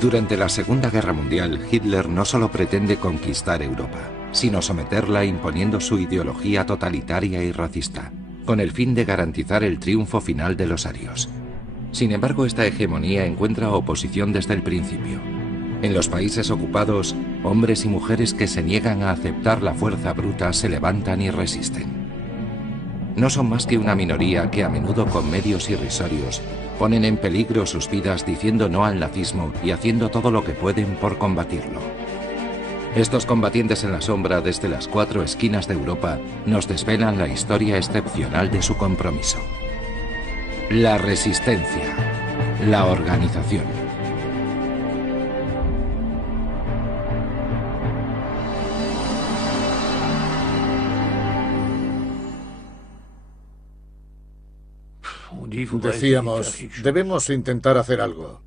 Durante la Segunda Guerra Mundial, Hitler no solo pretende conquistar Europa, sino someterla imponiendo su ideología totalitaria y racista, con el fin de garantizar el triunfo final de los arios. Sin embargo, esta hegemonía encuentra oposición desde el principio. En los países ocupados, hombres y mujeres que se niegan a aceptar la fuerza bruta se levantan y resisten. No son más que una minoría que a menudo con medios irrisorios ponen en peligro sus vidas diciendo no al nazismo y haciendo todo lo que pueden por combatirlo. Estos combatientes en la sombra desde las 4 esquinas de Europa nos desvelan la historia excepcional de su compromiso. La resistencia, la organización. Decíamos, debemos intentar hacer algo.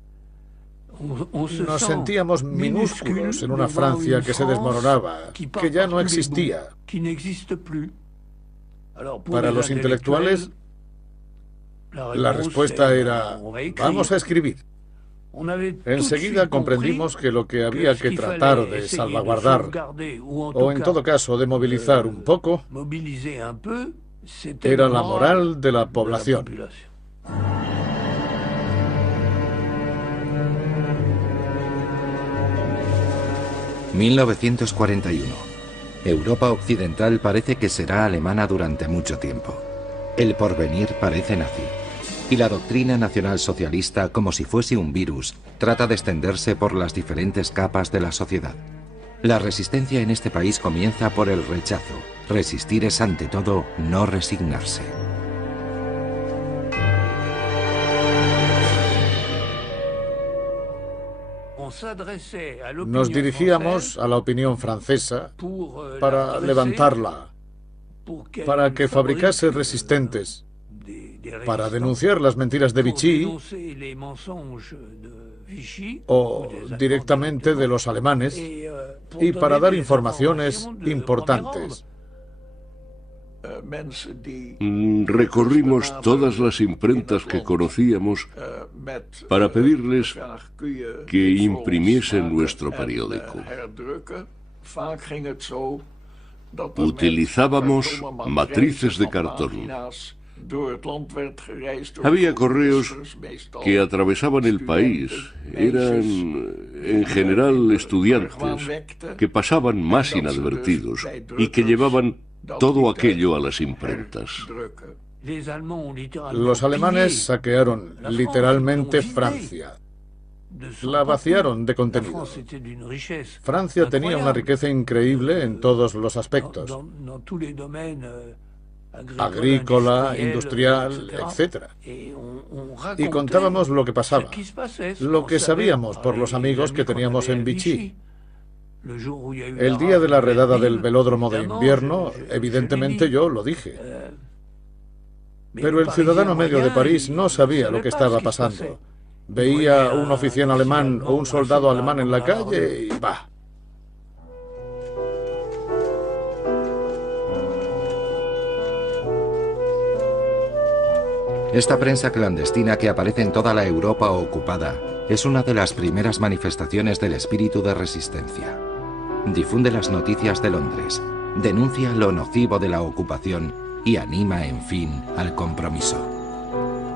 Nos sentíamos minúsculos en una Francia que se desmoronaba, que ya no existía. Para los intelectuales, la respuesta era, vamos a escribir. Enseguida comprendimos que lo que había que tratar de salvaguardar, o en todo caso de movilizar un poco, era la moral de la población. 1941. Europa occidental parece que será alemana durante mucho tiempo. El porvenir parece nazi. Y la doctrina nacionalsocialista, como si fuese un virus, trata de extenderse por las diferentes capas de la sociedad. La resistencia en este país comienza por el rechazo. Resistir es ante todo no resignarse. Nos dirigíamos a la opinión francesa para levantarla, para que fabricase resistentes, para denunciar las mentiras de Vichy o directamente de los alemanes y para dar informaciones importantes. Recorrimos todas las imprentas que conocíamos para pedirles que imprimiesen nuestro periódico. Utilizábamos matrices de cartón. Había correos que atravesaban el país. Eran, en general, estudiantes que pasaban más inadvertidos y que llevaban todo aquello a las imprentas. Los alemanes saquearon literalmente Francia. La vaciaron de contenido. Francia tenía una riqueza increíble en todos los aspectos. Agrícola, industrial, etc. Y contábamos lo que pasaba, lo que sabíamos por los amigos que teníamos en Vichy. El día de la redada del velódromo de invierno, evidentemente yo lo dije. Pero el ciudadano medio de París no sabía lo que estaba pasando. Veía un oficial alemán o un soldado alemán en la calle y ¡bah! Esta prensa clandestina que aparece en toda la Europa ocupada es una de las primeras manifestaciones del espíritu de resistencia. Difunde las noticias de Londres, denuncia lo nocivo de la ocupación y anima, en fin, al compromiso.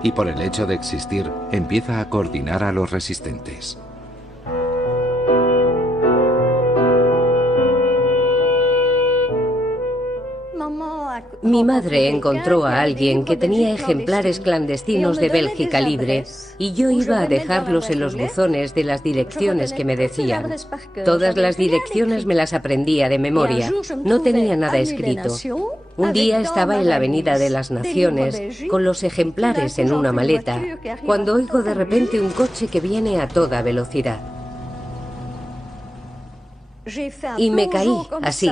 Y por el hecho de existir, empieza a coordinar a los resistentes. Mi madre encontró a alguien que tenía ejemplares clandestinos de Bélgica Libre y yo iba a dejarlos en los buzones de las direcciones que me decían. Todas las direcciones me las aprendía de memoria, no tenía nada escrito. Un día estaba en la Avenida de las Naciones con los ejemplares en una maleta, cuando oigo de repente un coche que viene a toda velocidad. Y me caí, así.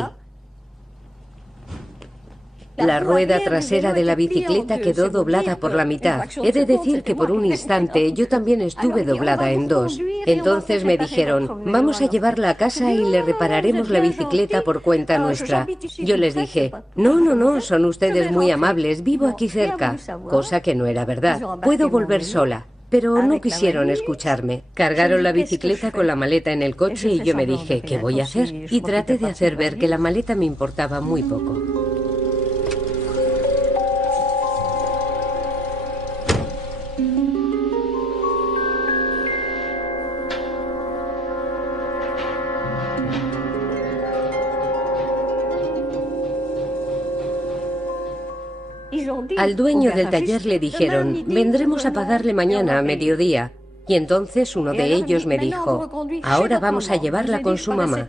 La rueda trasera de la bicicleta quedó doblada por la mitad. He de decir que por un instante yo también estuve doblada en dos. Entonces me dijeron, vamos a llevarla a casa y le repararemos la bicicleta por cuenta nuestra. Yo les dije, no, son ustedes muy amables, vivo aquí cerca. Cosa que no era verdad. Puedo volver sola. Pero no quisieron escucharme. Cargaron la bicicleta con la maleta en el coche y yo me dije, ¿qué voy a hacer? Y traté de hacer ver que la maleta me importaba muy poco. Al dueño del taller le dijeron, vendremos a pagarle mañana a mediodía. Y entonces uno de ellos me dijo, ahora vamos a llevarla con su mamá.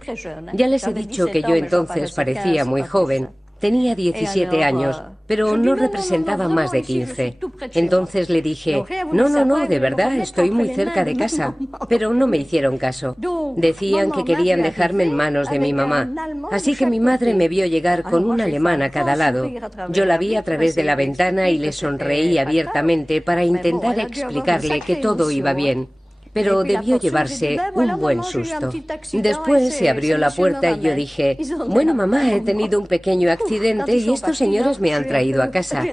Ya les he dicho que yo entonces parecía muy joven. Tenía 17 años, pero no representaba más de 15. Entonces le dije, no, de verdad, estoy muy cerca de casa. Pero no me hicieron caso. Decían que querían dejarme en manos de mi mamá. Así que mi madre me vio llegar con un alemán a cada lado. Yo la vi a través de la ventana y le sonreí abiertamente para intentar explicarle que todo iba bien. Pero debió llevarse un buen susto. Después se abrió la puerta y yo dije, bueno, mamá, he tenido un pequeño accidente y estos señores me han traído a casa.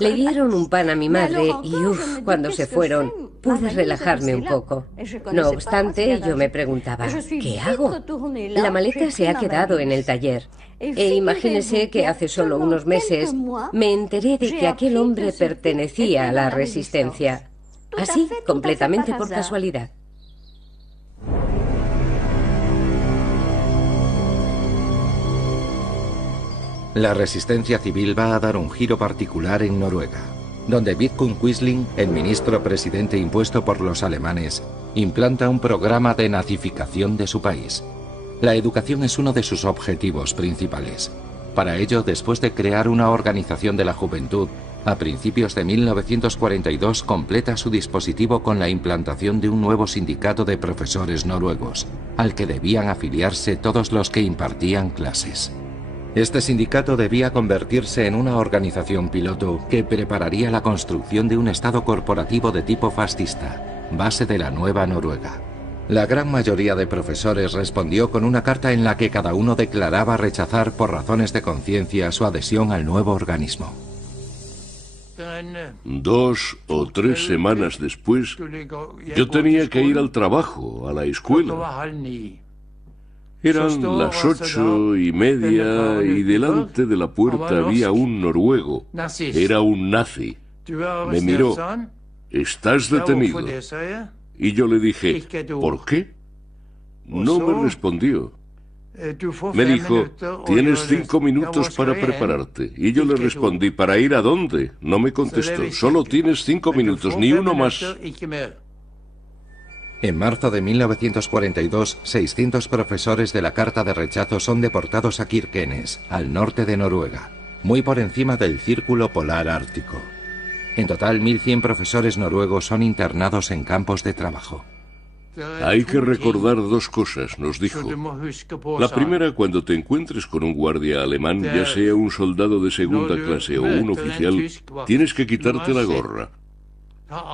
Le dieron un pan a mi madre y, cuando se fueron, pude relajarme un poco. No obstante, yo me preguntaba, ¿qué hago? La maleta se ha quedado en el taller. E imagínese que hace solo unos meses me enteré de que aquel hombre pertenecía a la Resistencia. Así, completamente por casualidad. La resistencia civil va a dar un giro particular en Noruega, donde Vidkun Quisling, el ministro presidente impuesto por los alemanes, implanta un programa de nazificación de su país. La educación es uno de sus objetivos principales. Para ello, después de crear una organización de la juventud, a principios de 1942 completa su dispositivo con la implantación de un nuevo sindicato de profesores noruegos, al que debían afiliarse todos los que impartían clases. Este sindicato debía convertirse en una organización piloto que prepararía la construcción de un Estado corporativo de tipo fascista, base de la nueva Noruega. La gran mayoría de profesores respondió con una carta en la que cada uno declaraba rechazar por razones de conciencia su adhesión al nuevo organismo. 2 o 3 semanas después, yo tenía que ir al trabajo, a la escuela. Eran las 8:30 y delante de la puerta había un noruego. Era un nazi. Me miró. ¿Estás detenido? Y yo le dije, ¿por qué? No me respondió. Me dijo, tienes 5 minutos para prepararte. Y yo le respondí, ¿para ir a dónde? No me contestó, solo tienes 5 minutos, ni uno más. En marzo de 1942, 600 profesores de la Carta de Rechazo son deportados a Kirkenes, al norte de Noruega, muy por encima del Círculo Polar Ártico. En total, 1.100 profesores noruegos son internados en campos de trabajo. Hay que recordar 2 cosas, nos dijo. La primera, cuando te encuentres con un guardia alemán, ya sea un soldado de segunda clase o un oficial, tienes que quitarte la gorra.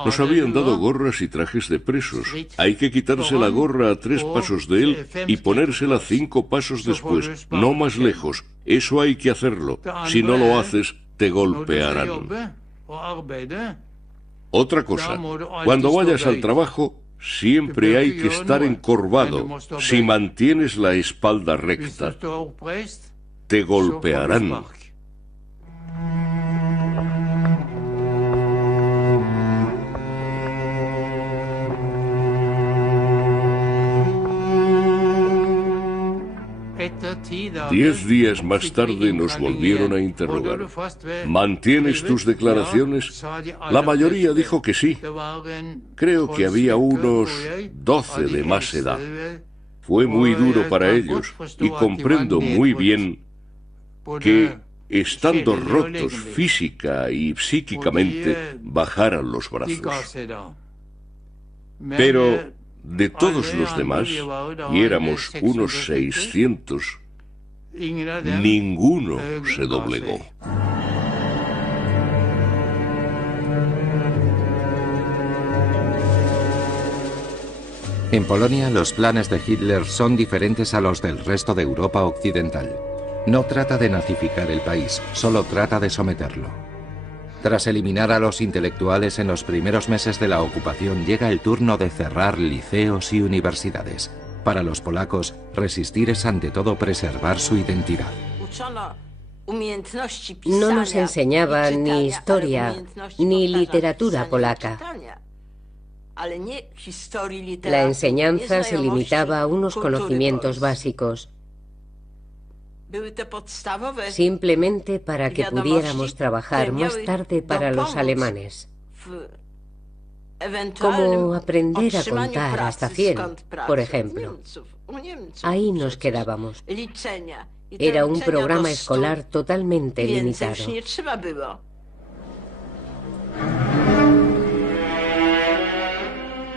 Nos habían dado gorras y trajes de presos. Hay que quitarse la gorra a 3 pasos de él y ponérsela 5 pasos después, no más lejos. Eso hay que hacerlo. Si no lo haces, te golpearán. Otra cosa, cuando vayas al trabajo, siempre hay que estar encorvado. Si mantienes la espalda recta, te golpearán. Diez días más tarde nos volvieron a interrogar. ¿Mantienes tus declaraciones? La mayoría dijo que sí. Creo que había unos 12 de más edad. Fue muy duro para ellos y comprendo muy bien que, estando rotos física y psíquicamente, bajaran los brazos. Pero de todos los demás, y éramos unos 600, ninguno se doblegó. En Polonia, los planes de Hitler son diferentes a los del resto de Europa occidental. No trata de nazificar el país, solo trata de someterlo. Tras eliminar a los intelectuales en los primeros meses de la ocupación, llega el turno de cerrar liceos y universidades. Para los polacos, resistir es ante todo preservar su identidad. No nos enseñaban ni historia ni literatura polaca. La enseñanza se limitaba a unos conocimientos básicos, simplemente para que pudiéramos trabajar más tarde para los alemanes. Como aprender a contar hasta 100, por ejemplo. Ahí nos quedábamos. Era un programa escolar totalmente limitado.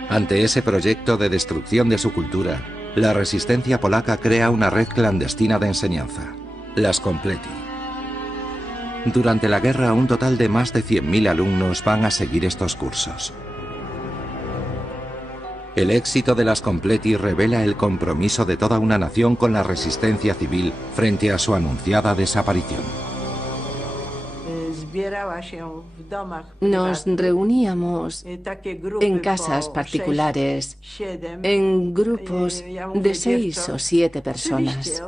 Ante ese proyecto de destrucción de su cultura, la resistencia polaca crea una red clandestina de enseñanza, las Komplety. Durante la guerra, un total de más de 100.000 alumnos van a seguir estos cursos. El éxito de las Komplety revela el compromiso de toda una nación con la resistencia civil frente a su anunciada desaparición. Nos reuníamos en casas particulares, en grupos de 6 o 7 personas.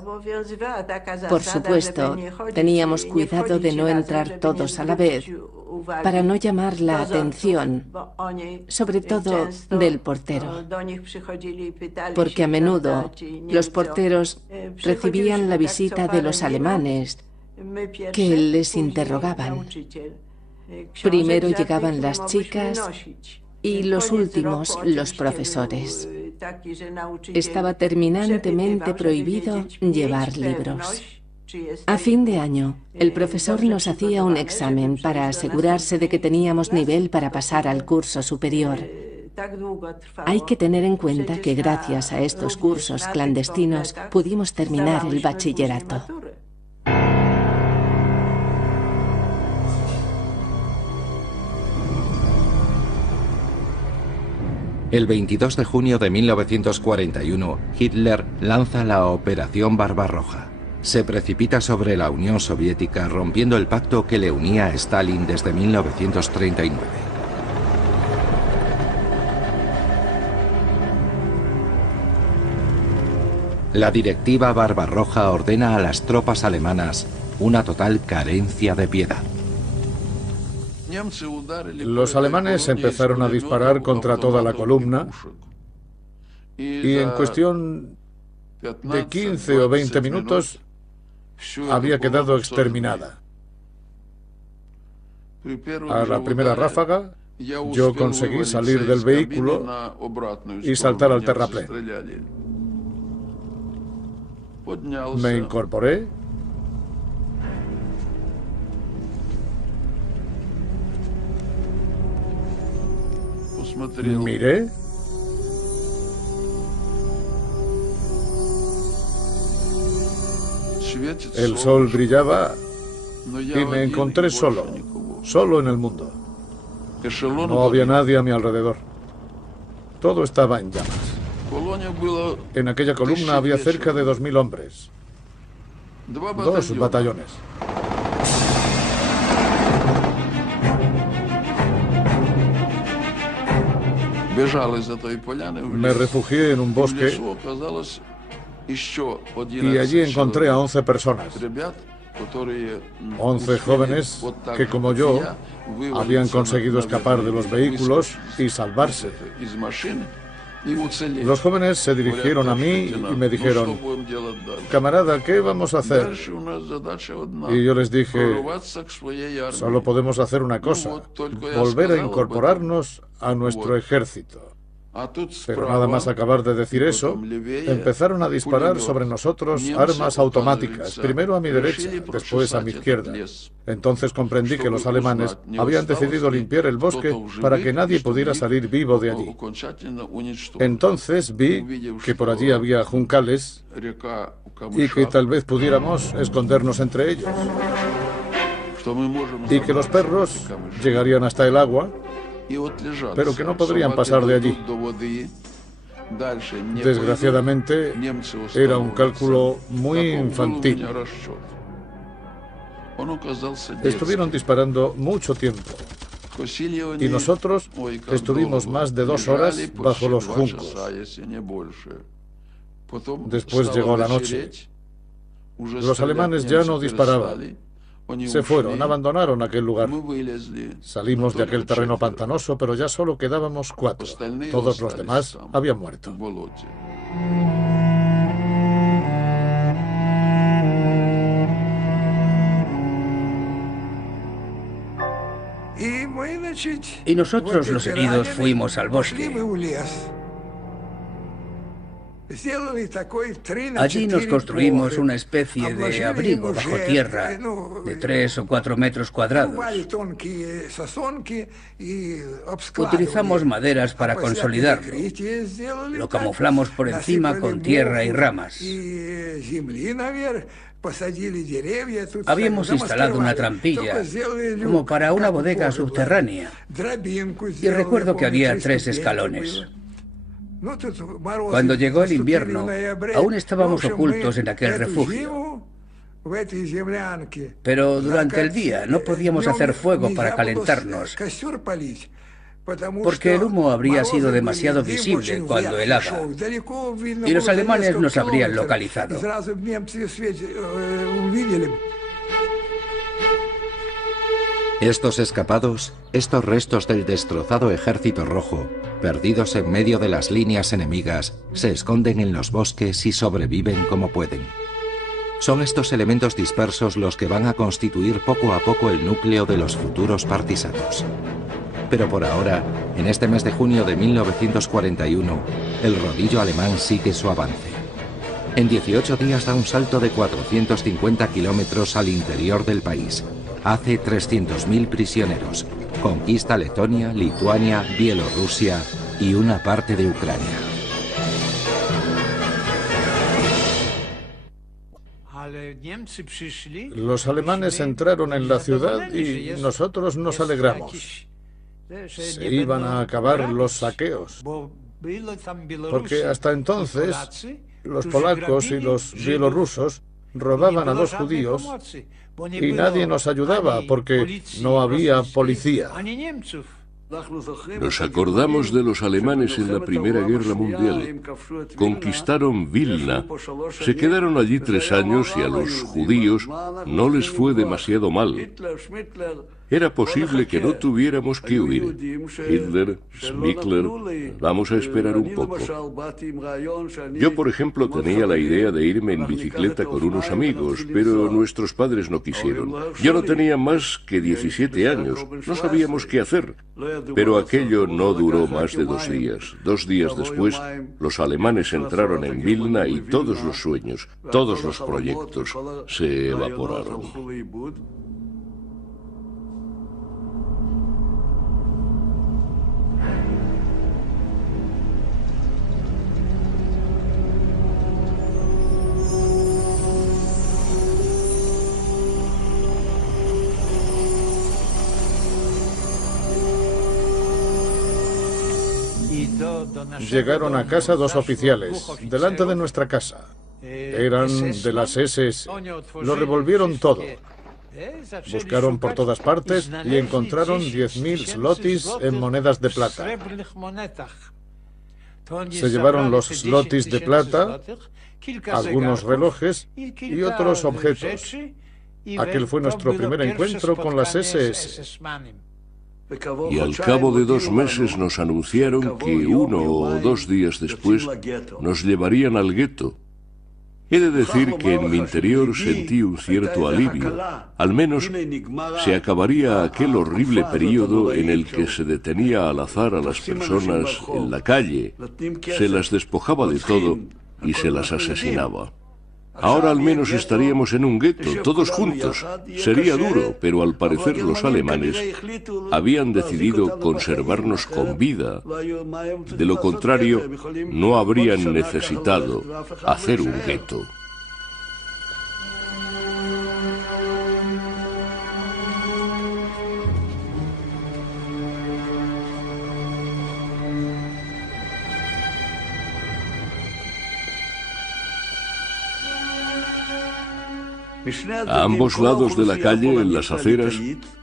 Por supuesto, teníamos cuidado de no entrar todos a la vez, para no llamar la atención, sobre todo del portero, porque a menudo los porteros recibían la visita de los alemanes, que les interrogaban. Primero llegaban las chicas y los últimos los profesores. Estaba terminantemente prohibido llevar libros. A fin de año, el profesor nos hacía un examen para asegurarse de que teníamos nivel para pasar al curso superior. Hay que tener en cuenta que gracias a estos cursos clandestinos pudimos terminar el bachillerato. El 22 de junio de 1941, Hitler lanza la Operación Barbarroja. Se precipita sobre la Unión Soviética, rompiendo el pacto que le unía a Stalin desde 1939. La directiva Barbarroja ordena a las tropas alemanas una total carencia de piedad. Los alemanes empezaron a disparar contra toda la columna y en cuestión de 15 o 20 minutos había quedado exterminada. A la primera ráfaga yo conseguí salir del vehículo y saltar al terraplén. Me incorporé miré el sol brillaba y me encontré solo en el mundo. No había nadie a mi alrededor. Todo estaba en llamas. En aquella columna había cerca de 2000 hombres. 2 batallones. Me refugié en un bosque y allí encontré a 11 personas. 11 jóvenes que, como yo, habían conseguido escapar de los vehículos y salvarse. Los jóvenes se dirigieron a mí y me dijeron: camarada, ¿qué vamos a hacer? Y yo les dije: solo podemos hacer una cosa, volver a incorporarnos a nuestro ejército. Pero nada más acabar de decir eso, empezaron a disparar sobre nosotros armas automáticas, primero a mi derecha, después a mi izquierda. Entonces comprendí que los alemanes habían decidido limpiar el bosque para que nadie pudiera salir vivo de allí. Entonces vi que por allí había juncales y que tal vez pudiéramos escondernos entre ellos. Y que los perros llegarían hasta el agua, pero que no podrían pasar de allí. Desgraciadamente, era un cálculo muy infantil. Estuvieron disparando mucho tiempo y nosotros estuvimos más de 2 horas bajo los juncos. Después llegó la noche. Los alemanes ya no disparaban. Se fueron, abandonaron aquel lugar. Salimos de aquel terreno pantanoso, pero ya solo quedábamos 4. Todos los demás habían muerto. Y nosotros, los heridos, fuimos al bosque. Allí nos construimos una especie de abrigo bajo tierra de 3 o 4 metros cuadrados. Utilizamos maderas para consolidarlo. Lo camuflamos por encima con tierra y ramas. Habíamos instalado una trampilla, como para una bodega subterránea. Y recuerdo que había 3 escalones. Cuando llegó el invierno, aún estábamos ocultos en aquel refugio. Pero durante el día no podíamos hacer fuego para calentarnos, porque el humo habría sido demasiado visible cuando helaba, y los alemanes nos habrían localizado. Estos escapados, estos restos del destrozado ejército rojo, perdidos en medio de las líneas enemigas, se esconden en los bosques y sobreviven como pueden. Son estos elementos dispersos los que van a constituir poco a poco el núcleo de los futuros partisanos. Pero por ahora, en este mes de junio de 1941, el rodillo alemán sigue su avance. En 18 días da un salto de 450 kilómetros al interior del país. Hace 300.000 prisioneros. Conquista Letonia, Lituania, Bielorrusia y una parte de Ucrania. Los alemanes entraron en la ciudad y nosotros nos alegramos. Se iban a acabar los saqueos, porque hasta entonces los polacos y los bielorrusos robaban a los judíos y nadie nos ayudaba porque no había policía. Nos acordamos de los alemanes en la Primera Guerra Mundial. Conquistaron Vilna. Se quedaron allí 3 años y a los judíos no les fue demasiado mal. Era posible que no tuviéramos que huir. Hitler, Schmickler, vamos a esperar un poco. Yo, por ejemplo, tenía la idea de irme en bicicleta con unos amigos, pero nuestros padres no quisieron. Yo no tenía más que 17 años, no sabíamos qué hacer. Pero aquello no duró más de 2 días. 2 días después, los alemanes entraron en Vilna y todos los sueños, todos los proyectos se evaporaron. Llegaron a casa 2 oficiales, delante de nuestra casa. Eran de las SS. Lo revolvieron todo. Buscaron por todas partes y encontraron 10.000 zlotys en monedas de plata. Se llevaron los zlotys de plata, algunos relojes y otros objetos. Aquel fue nuestro primer encuentro con las SS. Y al cabo de 2 meses nos anunciaron que 1 o 2 días después nos llevarían al gueto. He de decir que en mi interior sentí un cierto alivio. Al menos se acabaría aquel horrible período en el que se detenía al azar a las personas en la calle, se las despojaba de todo y se las asesinaba. Ahora al menos estaríamos en un gueto, todos juntos. Sería duro, pero al parecer los alemanes habían decidido conservarnos con vida. De lo contrario, no habrían necesitado hacer un gueto. A ambos lados de la calle, en las aceras,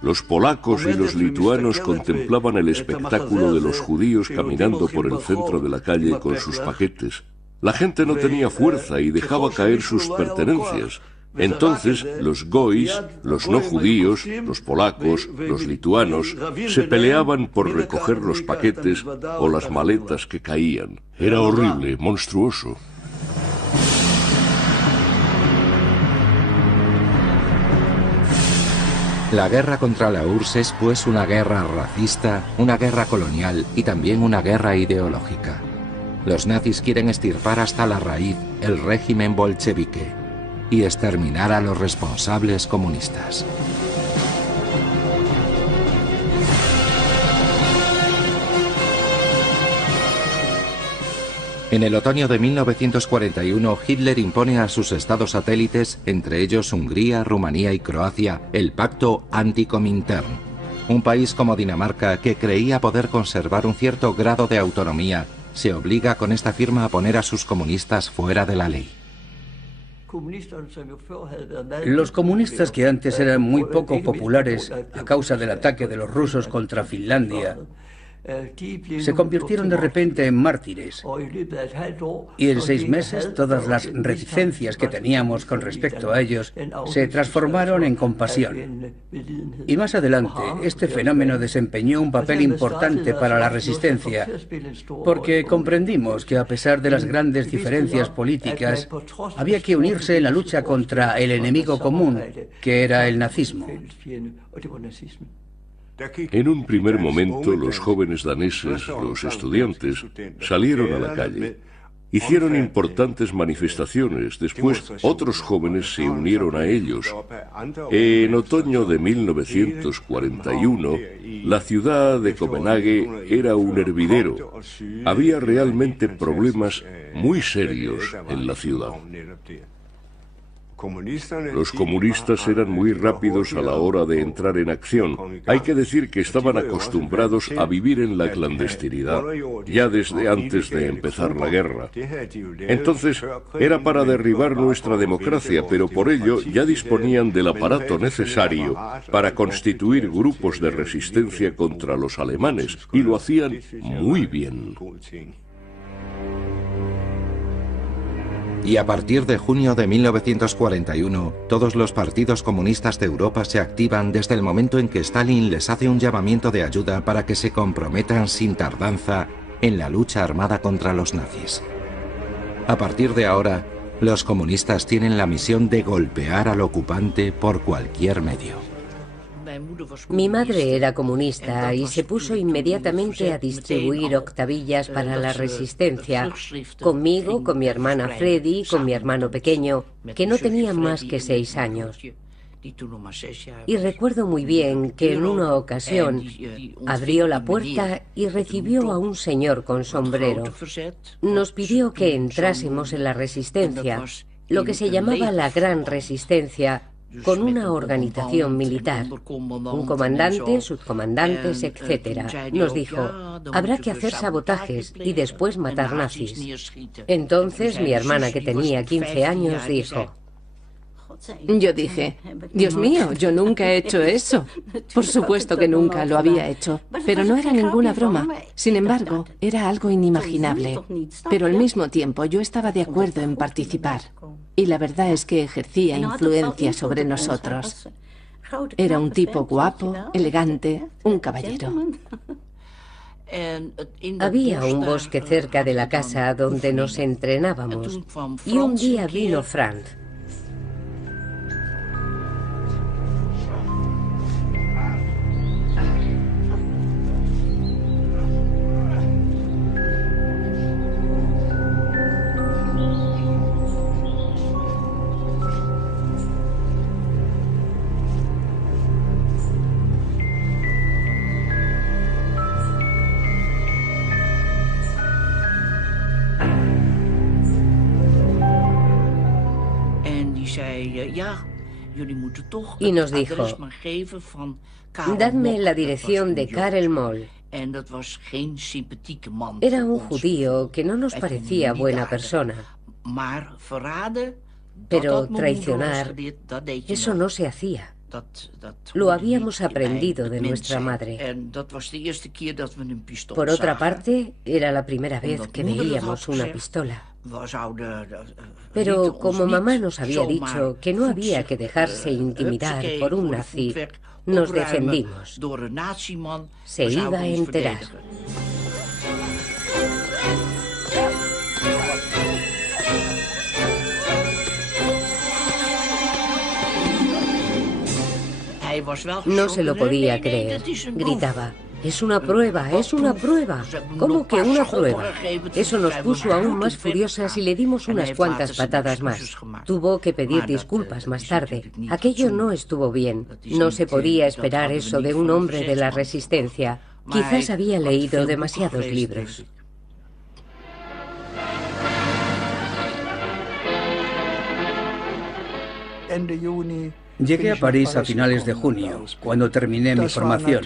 los polacos y los lituanos contemplaban el espectáculo de los judíos caminando por el centro de la calle con sus paquetes. La gente no tenía fuerza y dejaba caer sus pertenencias. Entonces, los gois, los no judíos, los polacos, los lituanos, se peleaban por recoger los paquetes o las maletas que caían. Era horrible, monstruoso. La guerra contra la URSS es pues una guerra racista, una guerra colonial y también una guerra ideológica. Los nazis quieren extirpar hasta la raíz el régimen bolchevique y exterminar a los responsables comunistas. En el otoño de 1941, Hitler impone a sus estados satélites, entre ellos Hungría, Rumanía y Croacia, el pacto anti-Comintern. Un país como Dinamarca, que creía poder conservar un cierto grado de autonomía, se obliga con esta firma a poner a sus comunistas fuera de la ley. Los comunistas, que antes eran muy poco populares a causa del ataque de los rusos contra Finlandia, se convirtieron de repente en mártires. Y en 6 meses todas las reticencias que teníamos con respecto a ellos se transformaron en compasión. Y más adelante, este fenómeno desempeñó un papel importante para la resistencia, porque comprendimos que a pesar de las grandes diferencias políticas, había que unirse en la lucha contra el enemigo común, que era el nazismo. En un primer momento, los jóvenes daneses, los estudiantes, salieron a la calle. Hicieron importantes manifestaciones. Después, otros jóvenes se unieron a ellos. En otoño de 1941, la ciudad de Copenhague era un hervidero. Había realmente problemas muy serios en la ciudad. Los comunistas eran muy rápidos a la hora de entrar en acción. Hay que decir que estaban acostumbrados a vivir en la clandestinidad, ya desde antes de empezar la guerra. Entonces, era para derribar nuestra democracia, pero por ello ya disponían del aparato necesario para constituir grupos de resistencia contra los alemanes, y lo hacían muy bien. Y a partir de junio de 1941, todos los partidos comunistas de Europa se activan desde el momento en que Stalin les hace un llamamiento de ayuda para que se comprometan sin tardanza en la lucha armada contra los nazis. A partir de ahora, los comunistas tienen la misión de golpear al ocupante por cualquier medio. Mi madre era comunista y se puso inmediatamente a distribuir octavillas para la resistencia, conmigo, con mi hermana Freddy y con mi hermano pequeño, que no tenía más que 6 años. Y recuerdo muy bien que en una ocasión abrió la puerta y recibió a un señor con sombrero. Nos pidió que entrásemos en la resistencia, lo que se llamaba la Gran Resistencia, con una organización militar, un comandante, subcomandantes, etc. Nos dijo, habrá que hacer sabotajes y después matar nazis. Entonces mi hermana, que tenía 15 años, dijo... Yo dije, Dios mío, yo nunca he hecho eso. Por supuesto que nunca lo había hecho, pero no era ninguna broma. Sin embargo, era algo inimaginable. Pero al mismo tiempo yo estaba de acuerdo en participar. Y la verdad es que ejercía influencia sobre nosotros. Era un tipo guapo, elegante, un caballero. Había un bosque cerca de la casa donde nos entrenábamos. Y un día vino Franz. Y nos dijo, dadme la dirección de Karel Moll. Era un judío que no nos parecía buena persona. Pero traicionar, eso no se hacía. Lo habíamos aprendido de nuestra madre. Por otra parte, era la primera vez que veíamos una pistola. Pero como mamá nos había dicho que no había que dejarse intimidar por un nazi, nos defendimos. Se iba a enterar. No se lo podía creer. Gritaba: «Es una prueba, es una prueba». ¿Cómo que una prueba? Eso nos puso aún más furiosas y le dimos unas cuantas patadas más. Tuvo que pedir disculpas más tarde. Aquello no estuvo bien. No se podía esperar eso de un hombre de la Resistencia. Quizás había leído demasiados libros. Llegué a París a finales de junio, cuando terminé mi formación.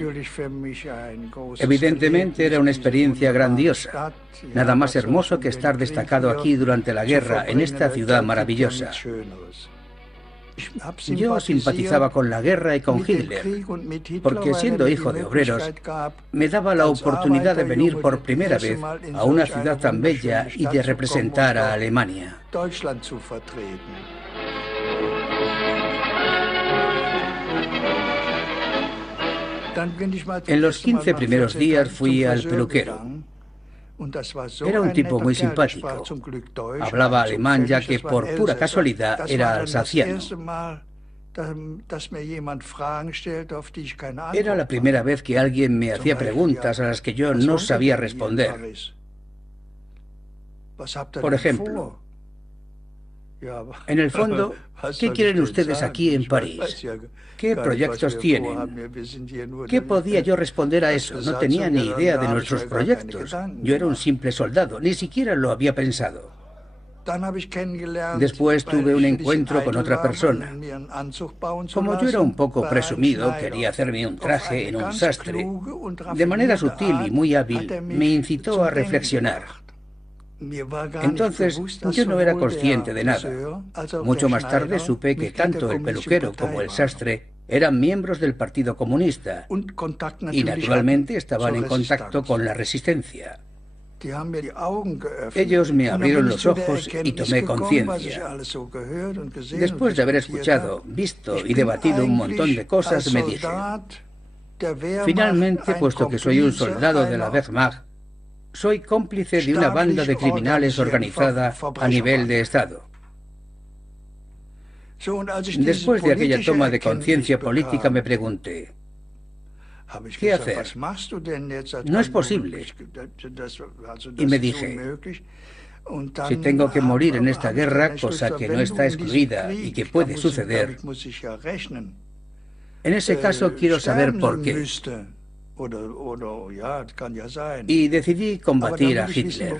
Evidentemente era una experiencia grandiosa. Nada más hermoso que estar destacado aquí durante la guerra, en esta ciudad maravillosa. Yo simpatizaba con la guerra y con Hitler, porque siendo hijo de obreros, me daba la oportunidad de venir por primera vez a una ciudad tan bella y de representar a Alemania. En los 15 primeros días fui al peluquero. Era un tipo muy simpático. Hablaba alemán, ya que por pura casualidad era alsaciano. Era la primera vez que alguien me hacía preguntas a las que yo no sabía responder. Por ejemplo, en el fondo, ¿qué quieren ustedes aquí en París? ¿Qué proyectos tienen? ¿Qué podía yo responder a eso? No tenía ni idea de nuestros proyectos. Yo era un simple soldado, ni siquiera lo había pensado. Después tuve un encuentro con otra persona. Como yo era un poco presumido, quería hacerme un traje en un sastre. De manera sutil y muy hábil, me incitó a reflexionar. Entonces, yo no era consciente de nada. Mucho más tarde supe que tanto el peluquero como el sastre eran miembros del Partido Comunista y, naturalmente, estaban en contacto con la Resistencia. Ellos me abrieron los ojos y tomé conciencia. Después de haber escuchado, visto y debatido un montón de cosas, me dije: finalmente, puesto que soy un soldado de la Wehrmacht, soy cómplice de una banda de criminales organizada a nivel de Estado. Después de aquella toma de conciencia política me pregunté: ¿qué hacer? No es posible. Y me dije: si tengo que morir en esta guerra, cosa que no está excluida y que puede suceder, en ese caso quiero saber por qué. Y decidí combatir a Hitler.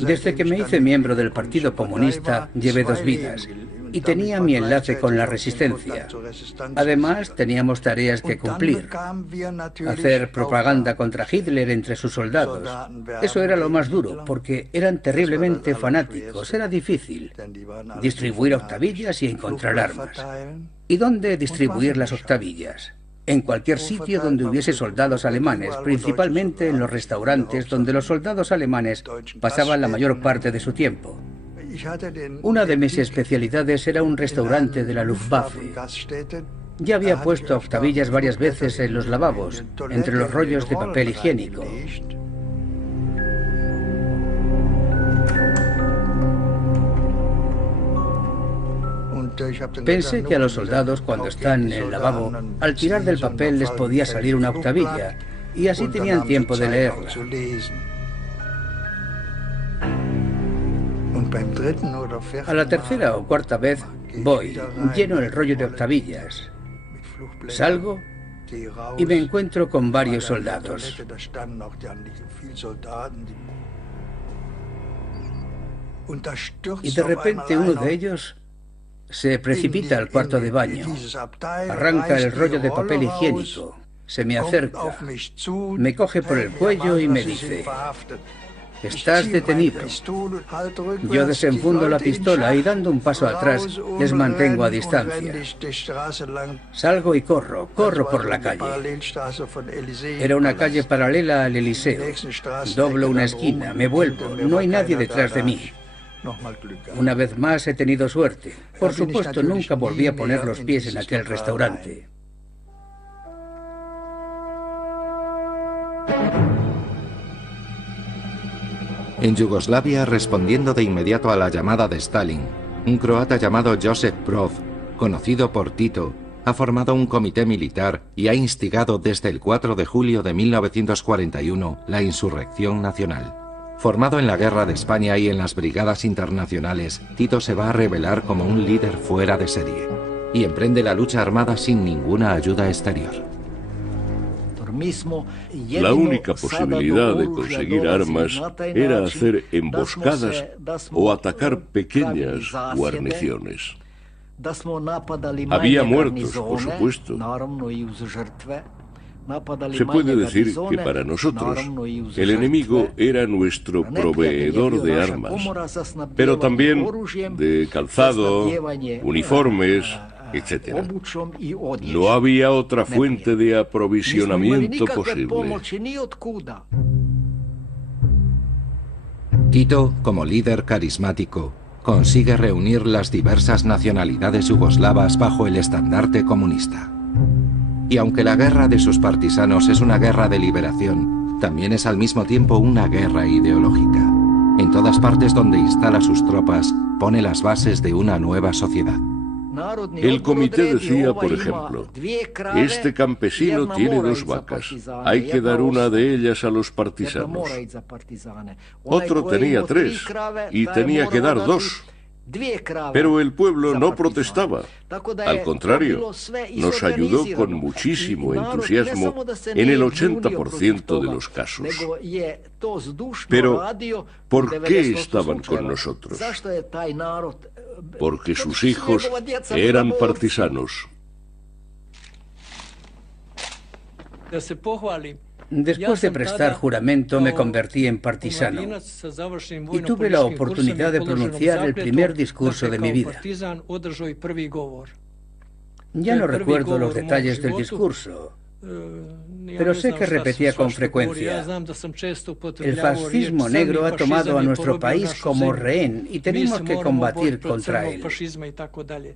Desde que me hice miembro del Partido Comunista, llevé dos vidas y tenía mi enlace con la Resistencia. Además, teníamos tareas que cumplir. Hacer propaganda contra Hitler entre sus soldados. Eso era lo más duro, porque eran terriblemente fanáticos. Era difícil distribuir octavillas y encontrar armas. ¿Y dónde distribuir las octavillas? En cualquier sitio donde hubiese soldados alemanes, principalmente en los restaurantes donde los soldados alemanes pasaban la mayor parte de su tiempo. Una de mis especialidades era un restaurante de la Luftwaffe. Ya había puesto octavillas varias veces en los lavabos, entre los rollos de papel higiénico. Pensé que a los soldados, cuando están en el lavabo, al tirar del papel les podía salir una octavilla, y así tenían tiempo de leerla. A la tercera o cuarta vez voy, lleno el rollo de octavillas. Salgo y me encuentro con varios soldados. Y de repente uno de ellos Se precipita al cuarto de baño, arranca el rollo de papel higiénico, se me acerca, me coge por el cuello y me dice: «Estás detenido». Yo desenfundo la pistola y, dando un paso atrás, les mantengo a distancia. Salgo y corro por la calle. Era una calle paralela al Eliseo. Doblo una esquina, me vuelvo, no hay nadie detrás de mí. Una vez más he tenido suerte. Por supuesto, nunca volví a poner los pies en aquel restaurante. En Yugoslavia, respondiendo de inmediato a la llamada de Stalin, un croata llamado Josip Broz, conocido por Tito, ha formado un comité militar y ha instigado desde el 4 de julio de 1941 la insurrección nacional. Formado en la Guerra de España y en las brigadas internacionales, Tito se va a revelar como un líder fuera de serie y emprende la lucha armada sin ninguna ayuda exterior. La única posibilidad de conseguir armas era hacer emboscadas o atacar pequeñas guarniciones. Había muertos, por supuesto. Se puede decir que para nosotros el enemigo era nuestro proveedor de armas, pero también de calzado, uniformes, etc. No había otra fuente de aprovisionamiento posible. Tito, como líder carismático, consigue reunir las diversas nacionalidades yugoslavas bajo el estandarte comunista. Y aunque la guerra de sus partisanos es una guerra de liberación, también es al mismo tiempo una guerra ideológica. En todas partes donde instala sus tropas, pone las bases de una nueva sociedad. El comité decía, por ejemplo, este campesino tiene 2 vacas, hay que dar una de ellas a los partisanos. Otro tenía 3 y tenía que dar 2. Pero el pueblo no protestaba. Al contrario, nos ayudó con muchísimo entusiasmo en el 80% de los casos. Pero, ¿por qué estaban con nosotros? Porque sus hijos eran partisanos. Después de prestar juramento me convertí en partisano y tuve la oportunidad de pronunciar el primer discurso de mi vida. Ya no recuerdo los detalles del discurso, pero sé que repetía con frecuencia: el fascismo negro ha tomado a nuestro país como rehén y tenemos que combatir contra él.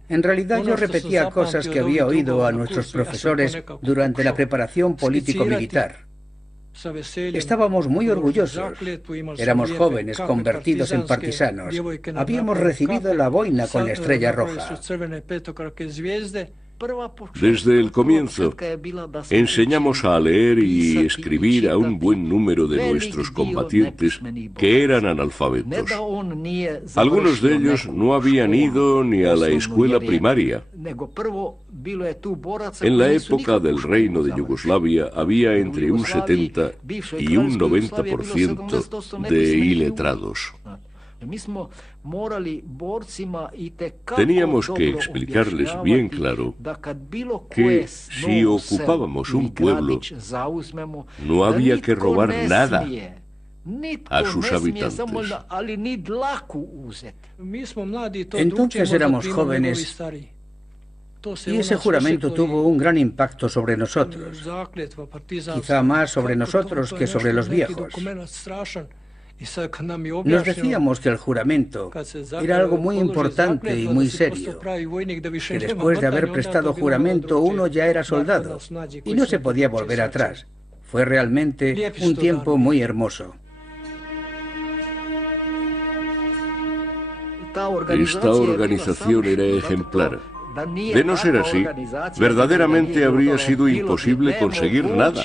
En realidad yo repetía cosas que había oído a nuestros profesores durante la preparación político-militar. Estábamos muy orgullosos. Éramos jóvenes convertidos en partisanos. Habíamos recibido la boina con la estrella roja. Desde el comienzo, enseñamos a leer y escribir a un buen número de nuestros combatientes que eran analfabetos. Algunos de ellos no habían ido ni a la escuela primaria. En la época del Reino de Yugoslavia había entre un 70 y un 90% de iletrados. Teníamos que explicarles bien claro que si ocupábamos un pueblo, no había que robar nada a sus habitantes. Entonces éramos jóvenes y ese juramento tuvo un gran impacto sobre nosotros, quizá más sobre nosotros que sobre los viejos. Nos decíamos que el juramento era algo muy importante y muy serio, que después de haber prestado juramento uno ya era soldado y no se podía volver atrás. Fue realmente un tiempo muy hermoso. Esta organización era ejemplar. De no ser así, verdaderamente habría sido imposible conseguir nada.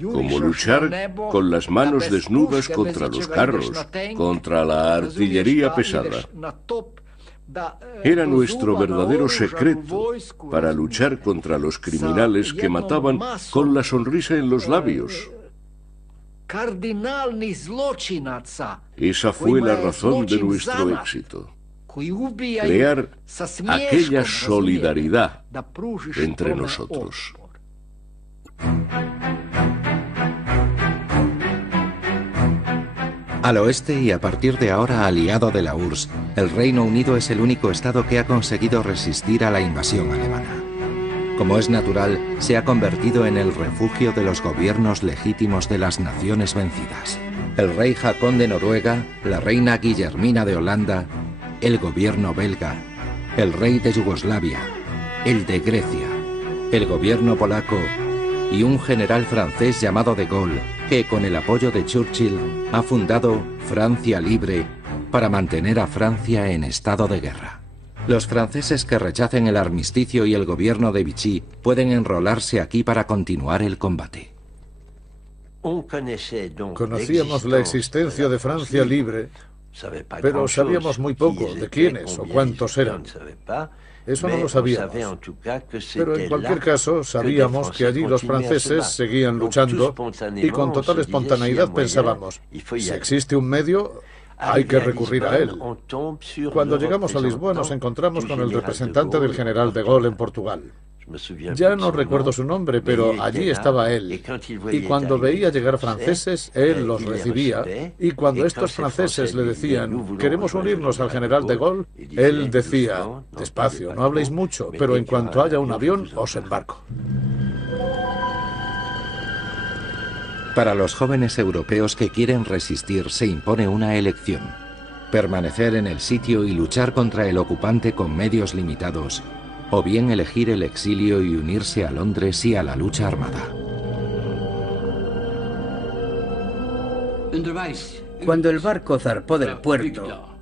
Como luchar con las manos desnudas contra los carros, contra la artillería pesada. Era nuestro verdadero secreto para luchar contra los criminales que mataban con la sonrisa en los labios. Esa fue la razón de nuestro éxito. crear aquella solidaridad entre nosotros. Al oeste y a partir de ahora aliado de la URSS, el Reino Unido es el único estado que ha conseguido resistir a la invasión alemana. Como es natural, se ha convertido en el refugio de los gobiernos legítimos de las naciones vencidas. El rey Haakon de Noruega, la reina Guillermina de Holanda, el gobierno belga, el rey de Yugoslavia, el de Grecia, el gobierno polaco y un general francés llamado de Gaulle, que con el apoyo de Churchill ha fundado Francia Libre para mantener a Francia en estado de guerra. Los franceses que rechacen el armisticio y el gobierno de Vichy pueden enrolarse aquí para continuar el combate. Conocíamos la existencia de Francia Libre, pero sabíamos muy poco de quiénes o cuántos eran. Eso no lo sabíamos. Pero en cualquier caso, sabíamos que allí los franceses seguían luchando y con total espontaneidad pensábamos, si existe un medio, hay que recurrir a él. Cuando llegamos a Lisboa nos encontramos con el representante del general de Gaulle en Portugal. Ya no recuerdo su nombre, pero allí estaba él. Y cuando veía llegar franceses, él los recibía. Y cuando estos franceses le decían, queremos unirnos al general de Gaulle, él decía, despacio, no habléis mucho, pero en cuanto haya un avión, os embarco. Para los jóvenes europeos que quieren resistir se impone una elección: permanecer en el sitio y luchar contra el ocupante con medios limitados, o bien elegir el exilio y unirse a Londres y a la lucha armada. Cuando el barco zarpó del puerto,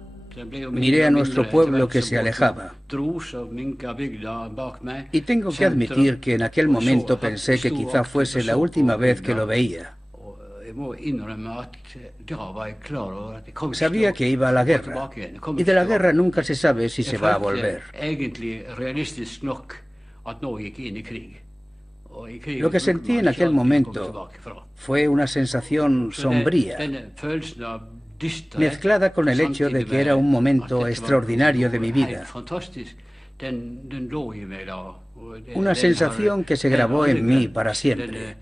miré a nuestro pueblo que se alejaba. Y tengo que admitir que en aquel momento pensé que quizá fuese la última vez que lo veía. Sabía que iba a la guerra, y de la guerra nunca se sabe si se va a volver. Lo que sentí en aquel momento fue una sensación sombría, mezclada con el hecho de que era un momento extraordinario de mi vida. Una sensación que se grabó en mí para siempre.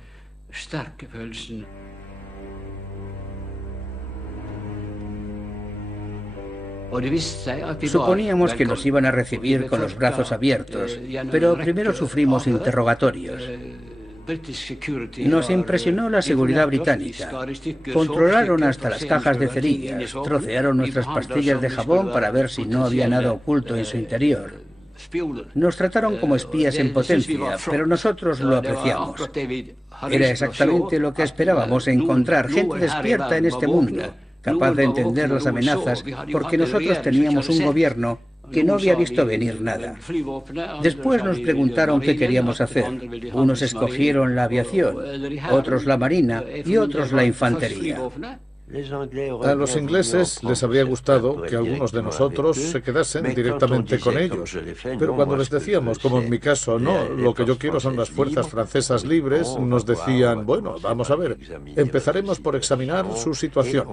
Suponíamos que nos iban a recibir con los brazos abiertos, pero primero sufrimos interrogatorios. Nos impresionó la seguridad británica. Controlaron hasta las cajas de cerillas, trocearon nuestras pastillas de jabón para ver si no había nada oculto en su interior. Nos trataron como espías en potencia, pero nosotros lo apreciamos. Era exactamente lo que esperábamos, encontrar gente despierta en este mundo, capaz de entender las amenazas, porque nosotros teníamos un gobierno que no había visto venir nada. Después nos preguntaron qué queríamos hacer. Unos escogieron la aviación, otros la marina y otros la infantería. A los ingleses les habría gustado que algunos de nosotros se quedasen directamente con ellos. Pero cuando les decíamos, como en mi caso, no, lo que yo quiero son las fuerzas francesas libres, nos decían, bueno, vamos a ver, empezaremos por examinar su situación.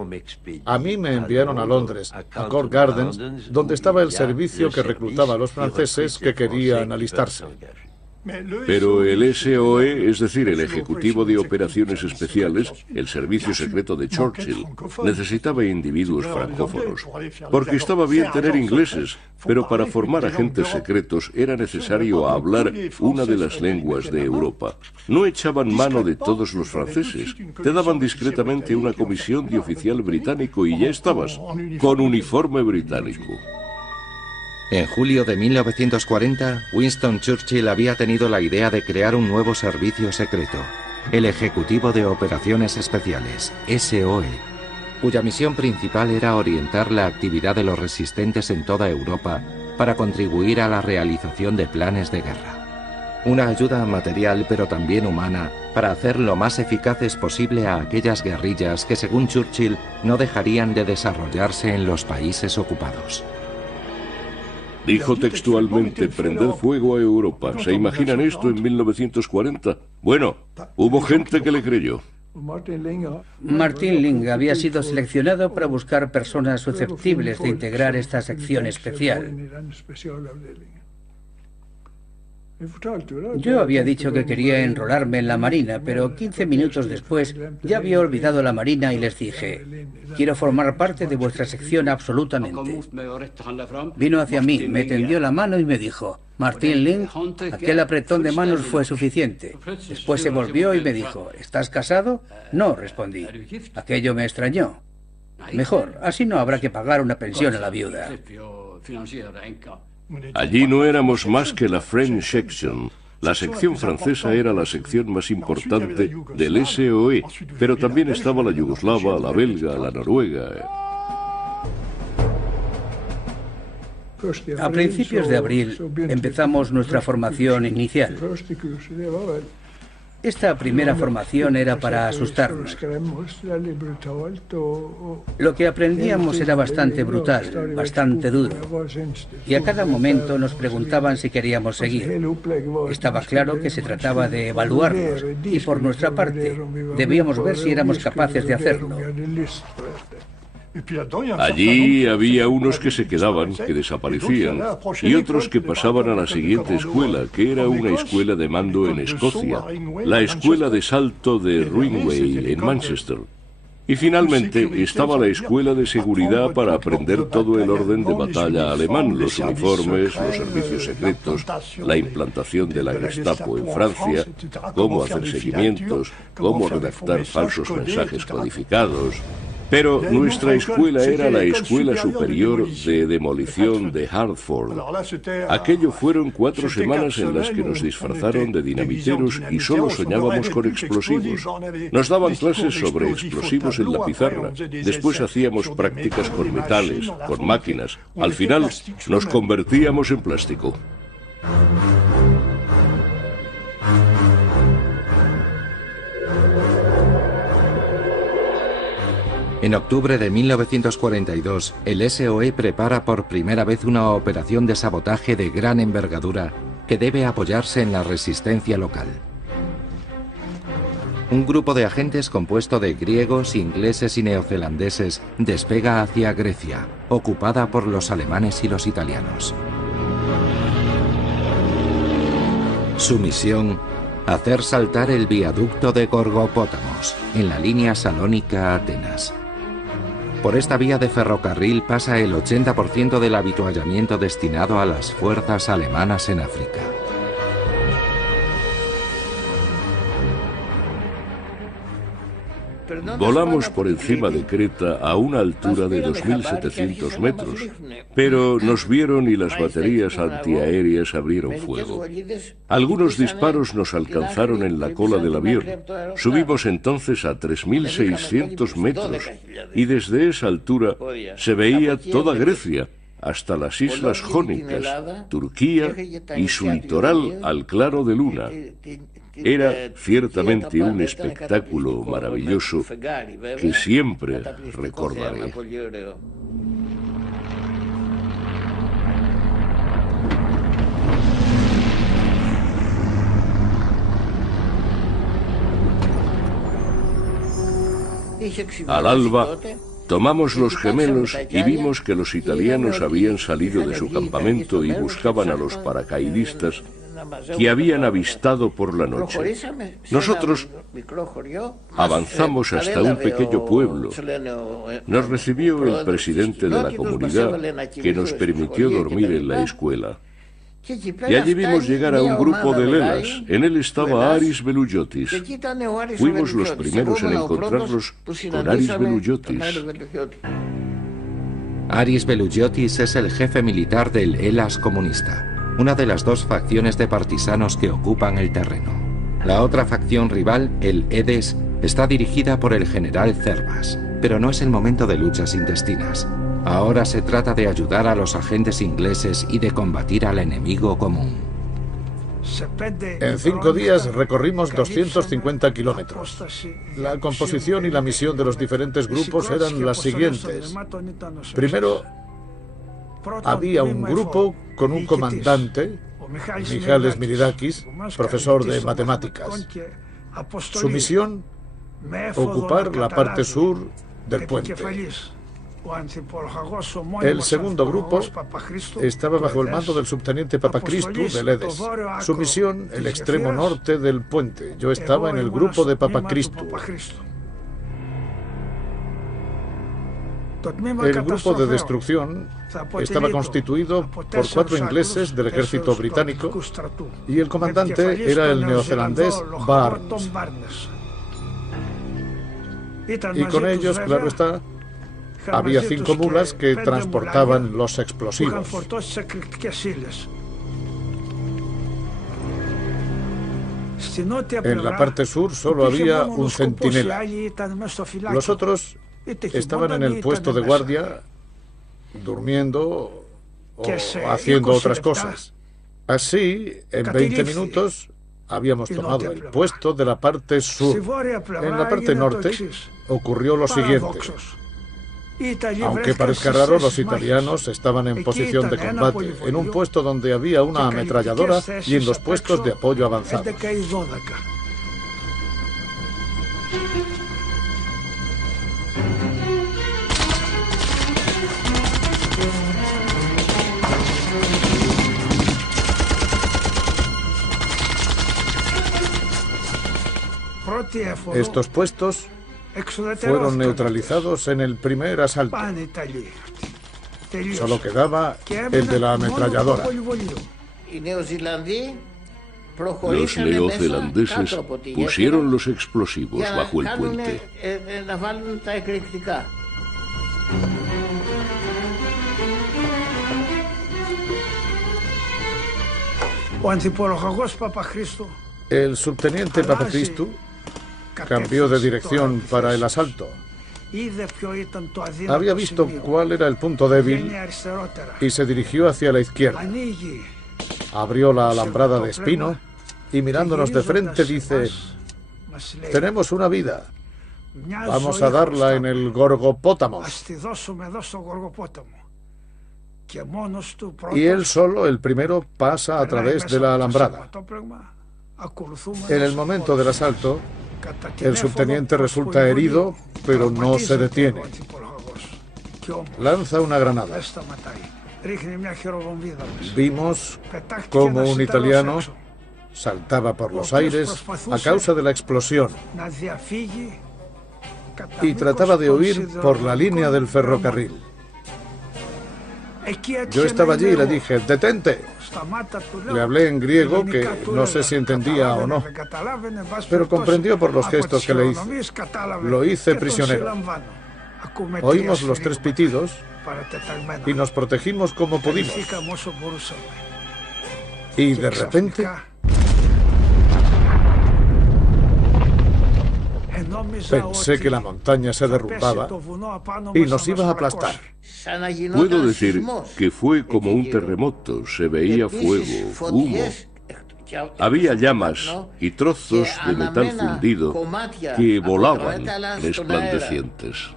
A mí me enviaron a Londres, a Court Gardens, donde estaba el servicio que reclutaba a los franceses que querían alistarse. Pero el SOE, es decir, el Ejecutivo de Operaciones Especiales, el servicio secreto de Churchill, necesitaba individuos francófonos. Porque estaba bien tener ingleses, pero para formar agentes secretos era necesario hablar una de las lenguas de Europa. No echaban mano de todos los franceses. Te daban discretamente una comisión de oficial británico y ya estabas, con uniforme británico. En julio de 1940, Winston Churchill había tenido la idea de crear un nuevo servicio secreto, el Ejecutivo de Operaciones Especiales, SOE, cuya misión principal era orientar la actividad de los resistentes en toda Europa para contribuir a la realización de planes de guerra. Una ayuda material, pero también humana, para hacer lo más eficaces posible a aquellas guerrillas que, según Churchill, no dejarían de desarrollarse en los países ocupados. Dijo textualmente, prender fuego a Europa. ¿Se imaginan esto en 1940? Bueno, hubo gente que le creyó. Martin Ling había sido seleccionado para buscar personas susceptibles de integrar esta sección especial. Yo había dicho que quería enrolarme en la Marina, pero 15 minutos después ya había olvidado la Marina y les dije: quiero formar parte de vuestra sección absolutamente. Vino hacia mí, me tendió la mano y me dijo: Martin Ling, aquel apretón de manos fue suficiente. Después se volvió y me dijo: ¿estás casado? No, respondí. Aquello me extrañó. Mejor, así no habrá que pagar una pensión a la viuda. Allí no éramos más que la French Section. La sección francesa era la sección más importante del SOE, pero también estaba la yugoslava, la belga, la noruega. A principios de abril empezamos nuestra formación inicial. Esta primera formación era para asustarnos. Lo que aprendíamos era bastante brutal, bastante duro. Y a cada momento nos preguntaban si queríamos seguir. Estaba claro que se trataba de evaluarnos y por nuestra parte debíamos ver si éramos capaces de hacerlo. Allí había unos que se quedaban, que desaparecían, y otros que pasaban a la siguiente escuela, que era una escuela de mando en Escocia, la escuela de salto de Ringway en Manchester. Y finalmente estaba la escuela de seguridad para aprender todo el orden de batalla alemán, los uniformes, los servicios secretos, la implantación de la Gestapo en Francia, cómo hacer seguimientos, cómo redactar falsos mensajes codificados. Pero nuestra escuela era la Escuela Superior de Demolición de Hartford. Aquello fueron 4 semanas en las que nos disfrazaron de dinamiteros y solo soñábamos con explosivos. Nos daban clases sobre explosivos en la pizarra. Después hacíamos prácticas con metales, con máquinas. Al final nos convertíamos en plástico. En octubre de 1942, el SOE prepara por primera vez una operación de sabotaje de gran envergadura que debe apoyarse en la resistencia local. Un grupo de agentes compuesto de griegos, ingleses y neozelandeses despega hacia Grecia, ocupada por los alemanes y los italianos. Su misión: hacer saltar el viaducto de Gorgopótamos, en la línea Salónica-Atenas. Por esta vía de ferrocarril pasa el 80% del avituallamiento destinado a las fuerzas alemanas en África. Volamos por encima de Creta a una altura de 2.700 metros, pero nos vieron y las baterías antiaéreas abrieron fuego. Algunos disparos nos alcanzaron en la cola del avión. Subimos entonces a 3.600 metros y desde esa altura se veía toda Grecia, hasta las islas Jónicas, Turquía y su litoral al claro de luna. Era ciertamente un espectáculo maravilloso que siempre recordaré. Al alba, tomamos los gemelos y vimos que los italianos habían salido de su campamento y buscaban a los paracaidistas que habían avistado por la noche. Nosotros avanzamos hasta un pequeño pueblo. Nos recibió el presidente de la comunidad, que nos permitió dormir en la escuela. Y allí vimos llegar a un grupo de lelas. En él estaba Aris Velouyotis. Fuimos los primeros en encontrarnos con Aris Velouyotis. Aris Velouyotis es el jefe militar del Hellas comunista, una de las 2 facciones de partisanos que ocupan el terreno. La otra facción rival, el EDES, está dirigida por el general Zervas, pero no es el momento de luchas intestinas. Ahora se trata de ayudar a los agentes ingleses y de combatir al enemigo común. En 5 días recorrimos 250 kilómetros. La composición y la misión de los diferentes grupos eran las siguientes. Primero, había un grupo con un comandante, Michalis Miridakis, profesor de matemáticas. Su misión: ocupar la parte sur del puente. El segundo grupo estaba bajo el mando del subteniente Papachristou de Ledes. Su misión, el extremo norte del puente. Yo estaba en el grupo de Papachristou. El grupo de destrucción estaba constituido por 4 ingleses del ejército británico y el comandante era el neozelandés Barnes. Y con ellos, claro está, había 5 mulas que transportaban los explosivos. En la parte sur solo había un centinela. Los otros estaban en el puesto de guardia, durmiendo o haciendo otras cosas. Así, en 20 minutos, habíamos tomado el puesto de la parte sur. En la parte norte ocurrió lo siguiente. Aunque parezca raro, los italianos estaban en posición de combate, en un puesto donde había una ametralladora y en los puestos de apoyo avanzados. Estos puestos fueron neutralizados en el primer asalto. Solo quedaba el de la ametralladora. Los neozelandeses pusieron los explosivos bajo el puente. El subteniente Papachristou cambió de dirección para el asalto. Había visto cuál era el punto débil y se dirigió hacia la izquierda. Abrió la alambrada de espino y mirándonos de frente dice: tenemos una vida, vamos a darla en el Gorgopótamos. Y él solo, el primero, pasa a través de la alambrada. En el momento del asalto, el subteniente resulta herido, pero no se detiene. Lanza una granada. Vimos cómo un italiano saltaba por los aires a causa de la explosión y trataba de huir por la línea del ferrocarril. Yo estaba allí y le dije: detente. Le hablé en griego, que no sé si entendía o no, pero comprendió por los gestos que le hice. Lo hice prisionero. Oímos los 3 pitidos y nos protegimos como pudimos. Y de repente, pensé que la montaña se derrumbaba y nos iba a aplastar. Puedo decir que fue como un terremoto. Se veía fuego, humo. Había llamas y trozos de metal fundido que volaban resplandecientes.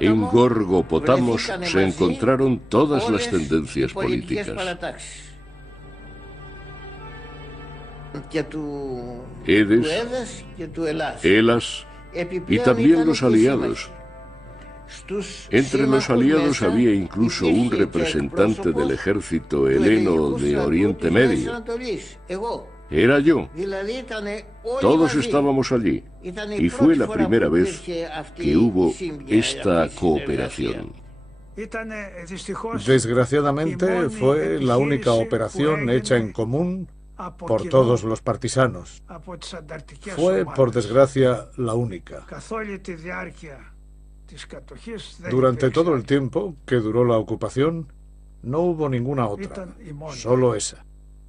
En Gorgopótamos se encontraron todas las tendencias políticas. Edes, Elas y también los aliados. Entre los aliados había incluso un representante del ejército heleno de Oriente Medio. Era yo. Todos estábamos allí y fue la primera vez que hubo esta cooperación. Desgraciadamente fue la única operación hecha en común por todos los partisanos. Fue, por desgracia, la única. Durante todo el tiempo que duró la ocupación, no hubo ninguna otra, solo esa.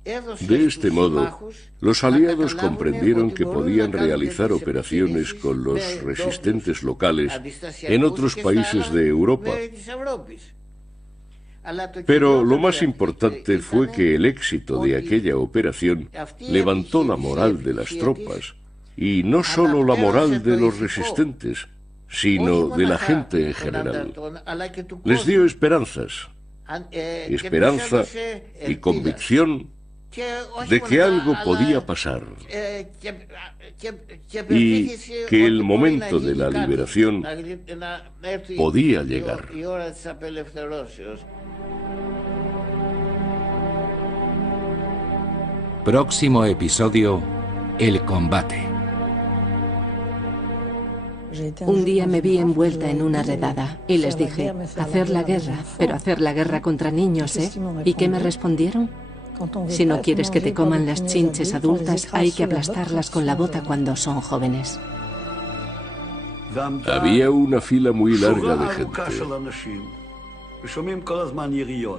De este modo, los aliados comprendieron que podían realizar operaciones con los resistentes locales en otros países de Europa. Pero lo más importante fue que el éxito de aquella operación levantó la moral de las tropas, y no solo la moral de los resistentes, sino de la gente en general. Les dio esperanzas. esperanza y convicción de que algo podía pasar y que el momento de la liberación podía llegar. Próximo episodio: el combate. Un día me vi envuelta en una redada y les dije, hacer la guerra, pero hacer la guerra contra niños, ¿eh? ¿Y qué me respondieron? Si no quieres que te coman las chinches adultas, hay que aplastarlas con la bota cuando son jóvenes. Había una fila muy larga de gente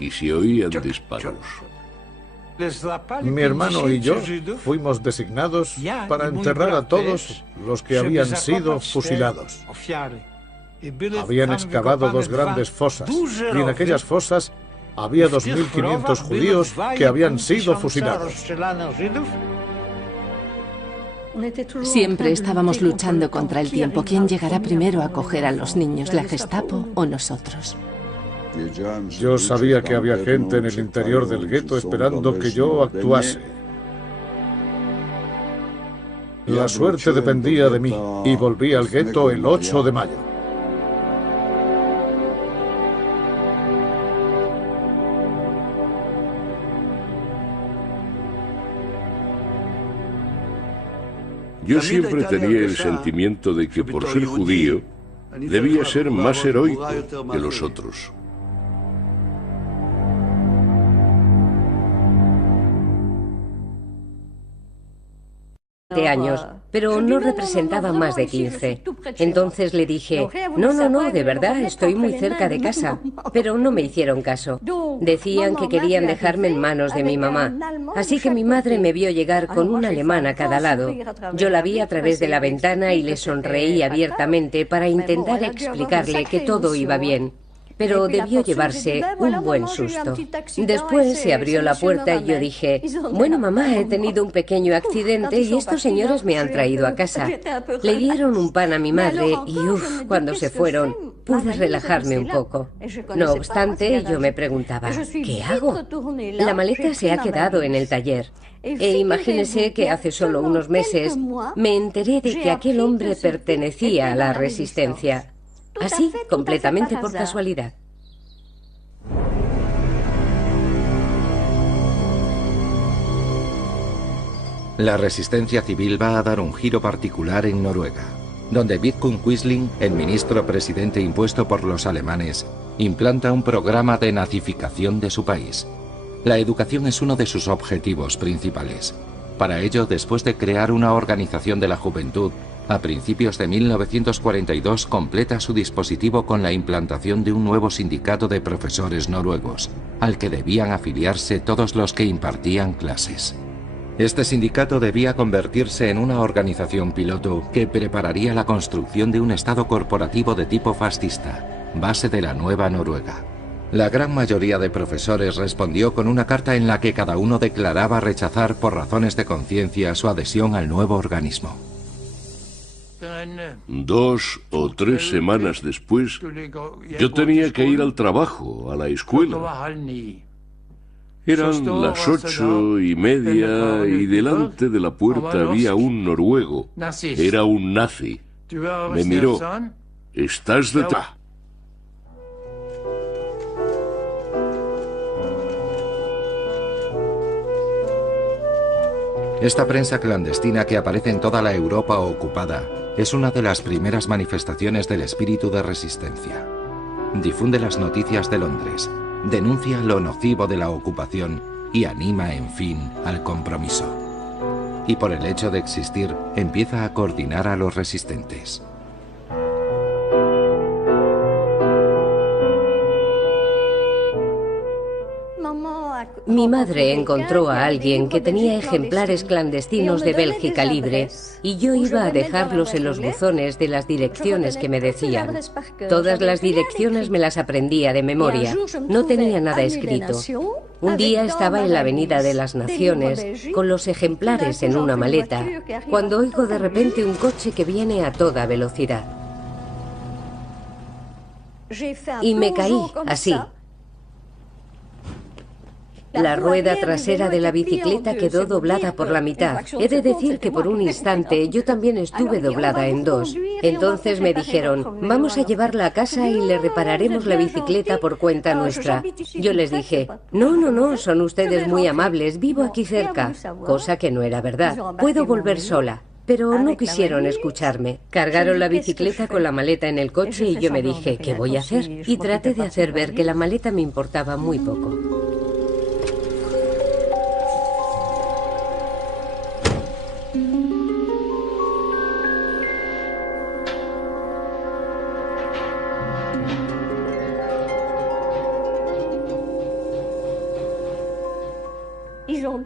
y se oían disparos. Mi hermano y yo fuimos designados para enterrar a todos los que habían sido fusilados. Habían excavado 2 grandes fosas y en aquellas fosas había 2.500 judíos que habían sido fusilados. Siempre estábamos luchando contra el tiempo. ¿Quién llegará primero a coger a los niños, la Gestapo o nosotros? Yo sabía que había gente en el interior del gueto esperando que yo actuase. La suerte dependía de mí y volví al gueto el 8 de mayo. Yo siempre tenía el sentimiento de que por ser judío debía ser más heroico que los otros. Años, pero no representaba más de 15. Entonces le dije, no, de verdad, estoy muy cerca de casa. Pero no me hicieron caso. Decían que querían dejarme en manos de mi mamá. Así que mi madre me vio llegar con un alemán a cada lado. Yo la vi a través de la ventana y le sonreí abiertamente para intentar explicarle que todo iba bien. Pero debió llevarse un buen susto. Después se abrió la puerta y yo dije, bueno, mamá, he tenido un pequeño accidente y estos señores me han traído a casa. Le dieron un pan a mi madre y cuando se fueron, pude relajarme un poco. No obstante, yo me preguntaba, ¿qué hago? La maleta se ha quedado en el taller. E imagínese que hace solo unos meses me enteré de que aquel hombre pertenecía a la Resistencia. Así, completamente por casualidad. La resistencia civil va a dar un giro particular en Noruega, donde Vidkun Quisling, el ministro presidente impuesto por los alemanes, implanta un programa de nazificación de su país. La educación es uno de sus objetivos principales. Para ello, después de crear una organización de la juventud, a principios de 1942 completa su dispositivo con la implantación de un nuevo sindicato de profesores noruegos, al que debían afiliarse todos los que impartían clases. Este sindicato debía convertirse en una organización piloto que prepararía la construcción de un Estado corporativo de tipo fascista, base de la nueva Noruega. La gran mayoría de profesores respondió con una carta en la que cada uno declaraba rechazar por razones de conciencia su adhesión al nuevo organismo. 2 o 3 semanas después, yo tenía que ir al trabajo, a la escuela. Eran las 8:30 y delante de la puerta había un noruego. Era un nazi. Me miró. ¿Estás detrás? Esta prensa clandestina que aparece en toda la Europa ocupada es una de las primeras manifestaciones del espíritu de resistencia. Difunde las noticias de Londres, denuncia lo nocivo de la ocupación y anima, en fin, al compromiso. Y por el hecho de existir, empieza a coordinar a los resistentes. Mi madre encontró a alguien que tenía ejemplares clandestinos de Bélgica Libre y yo iba a dejarlos en los buzones de las direcciones que me decían. Todas las direcciones me las aprendía de memoria, no tenía nada escrito. Un día estaba en la Avenida de las Naciones con los ejemplares en una maleta, cuando oigo de repente un coche que viene a toda velocidad. Y me caí, así. La rueda trasera de la bicicleta quedó doblada por la mitad. He de decir que por un instante yo también estuve doblada en dos. Entonces me dijeron, vamos a llevarla a casa y le repararemos la bicicleta por cuenta nuestra. Yo les dije, no, son ustedes muy amables, vivo aquí cerca. Cosa que no era verdad. Puedo volver sola. Pero no quisieron escucharme. Cargaron la bicicleta con la maleta en el coche y yo me dije, ¿qué voy a hacer? Y traté de hacer ver que la maleta me importaba muy poco.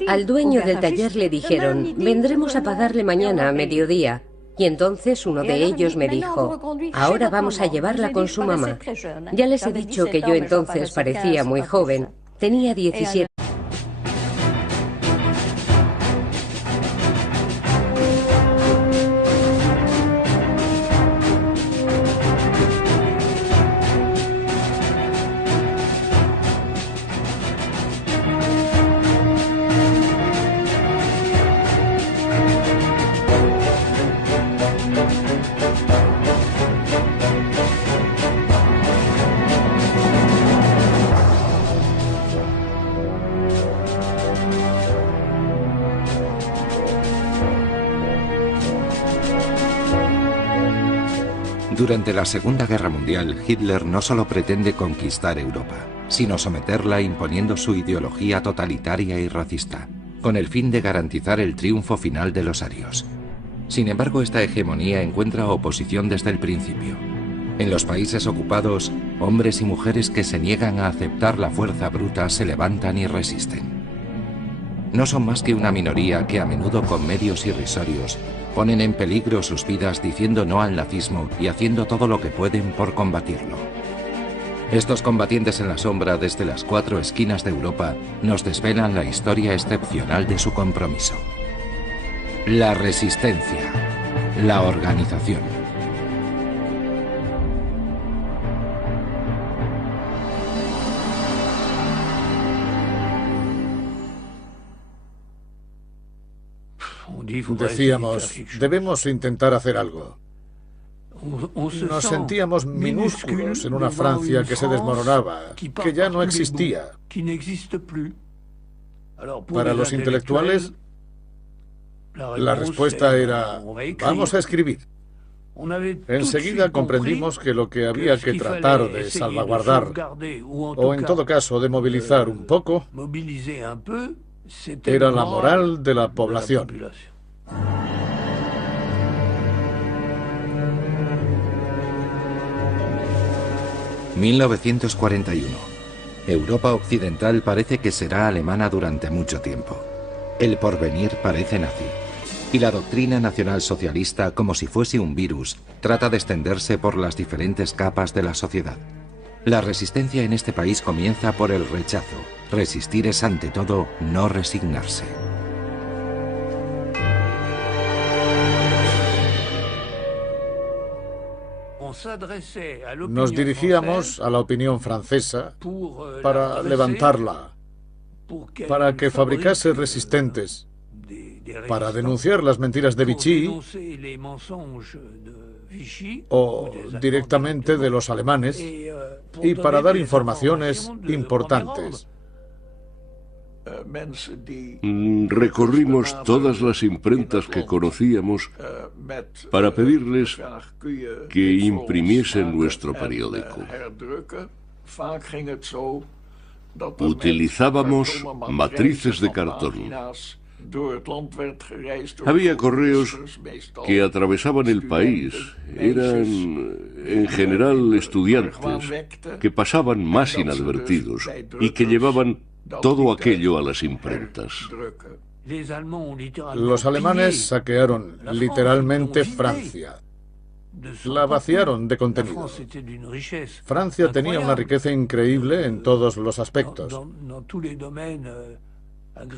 Al dueño del taller le dijeron, vendremos a pagarle mañana a mediodía. Y entonces uno de ellos me dijo, ahora vamos a llevarla con su mamá. Ya les he dicho que yo entonces parecía muy joven. Tenía 17. Durante la Segunda Guerra Mundial, Hitler no solo pretende conquistar Europa, sino someterla imponiendo su ideología totalitaria y racista, con el fin de garantizar el triunfo final de los arios. Sin embargo, esta hegemonía encuentra oposición desde el principio. En los países ocupados, hombres y mujeres que se niegan a aceptar la fuerza bruta se levantan y resisten. No son más que una minoría que a menudo con medios irrisorios ponen en peligro sus vidas diciendo no al nazismo y haciendo todo lo que pueden por combatirlo. Estos combatientes en la sombra desde las 4 esquinas de Europa nos desvelan la historia excepcional de su compromiso. La resistencia, la organización. Decíamos, debemos intentar hacer algo. Nos sentíamos minúsculos en una Francia que se desmoronaba, que ya no existía. Para los intelectuales, la respuesta era, vamos a escribir. Enseguida comprendimos que lo que había que tratar de salvaguardar, o en todo caso de movilizar un poco, era la moral de la población. 1941. Europa occidental parece que será alemana durante mucho tiempo. El porvenir parece nazi. Y la doctrina nacionalsocialista, como si fuese un virus, trata de extenderse por las diferentes capas de la sociedad. La resistencia en este país comienza por el rechazo. Resistir es ante todo no resignarse. Nos dirigíamos a la opinión francesa para levantarla, para que fabricase resistentes, para denunciar las mentiras de Vichy o directamente de los alemanes y para dar informaciones importantes. Recorrimos todas las imprentas que conocíamos para pedirles que imprimiesen nuestro periódico. Utilizábamos matrices de cartón. Había correos que atravesaban el país. Eran, en general, estudiantes que pasaban más inadvertidos y que llevaban todo aquello a las imprentas. Los alemanes saquearon literalmente Francia. La vaciaron de contenido. Francia tenía una riqueza increíble en todos los aspectos.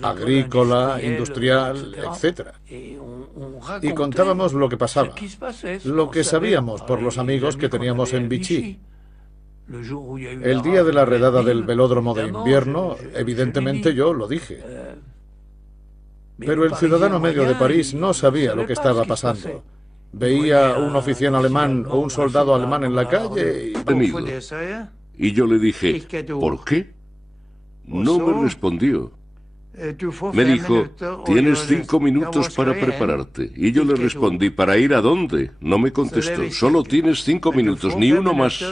Agrícola, industrial, etc. Y contábamos lo que pasaba, lo que sabíamos por los amigos que teníamos en Vichy. El día de la redada del velódromo de invierno, evidentemente yo lo dije. Pero el ciudadano medio de París no sabía lo que estaba pasando. Veía un oficial alemán o un soldado alemán en la calle y yo le dije, ¿por qué? No me respondió. Me dijo, tienes 5 minutos para prepararte. Y yo le respondí, ¿para ir a dónde? No me contestó, solo tienes 5 minutos, ni uno más.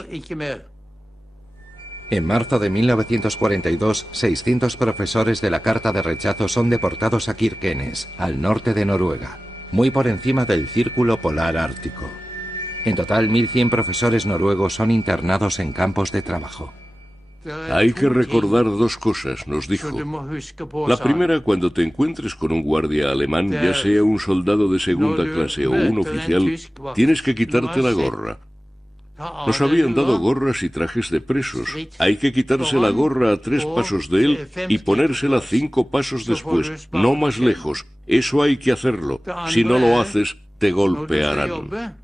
En marzo de 1942, 600 profesores de la Carta de Rechazo son deportados a Kirkenes, al norte de Noruega, muy por encima del Círculo Polar Ártico. En total, 1.100 profesores noruegos son internados en campos de trabajo. Hay que recordar 2 cosas, nos dijo. La primera, cuando te encuentres con un guardia alemán, ya sea un soldado de segunda clase o un oficial, tienes que quitarte la gorra. Nos habían dado gorras y trajes de presos. Hay que quitarse la gorra a 3 pasos de él y ponérsela 5 pasos después, no más lejos. Eso hay que hacerlo. Si no lo haces, te golpearán.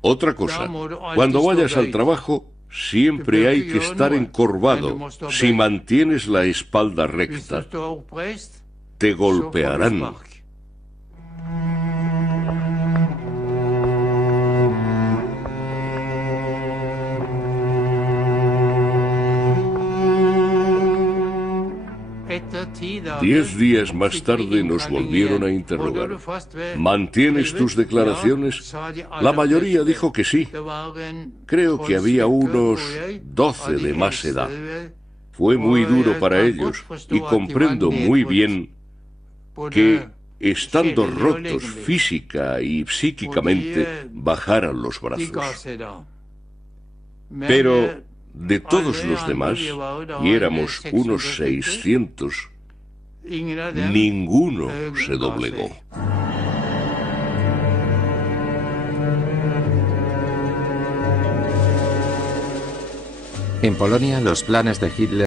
Otra cosa, cuando vayas al trabajo, siempre hay que estar encorvado. Si mantienes la espalda recta, te golpearán. Diez días más tarde nos volvieron a interrogar. ¿Mantienes tus declaraciones? La mayoría dijo que sí. Creo que había unos 12 de más edad. Fue muy duro para ellos y comprendo muy bien que, estando rotos física y psíquicamente, bajaran los brazos. Pero de todos los demás, y éramos unos 600, ninguno se doblegó. En Polonia, los planes de Hitler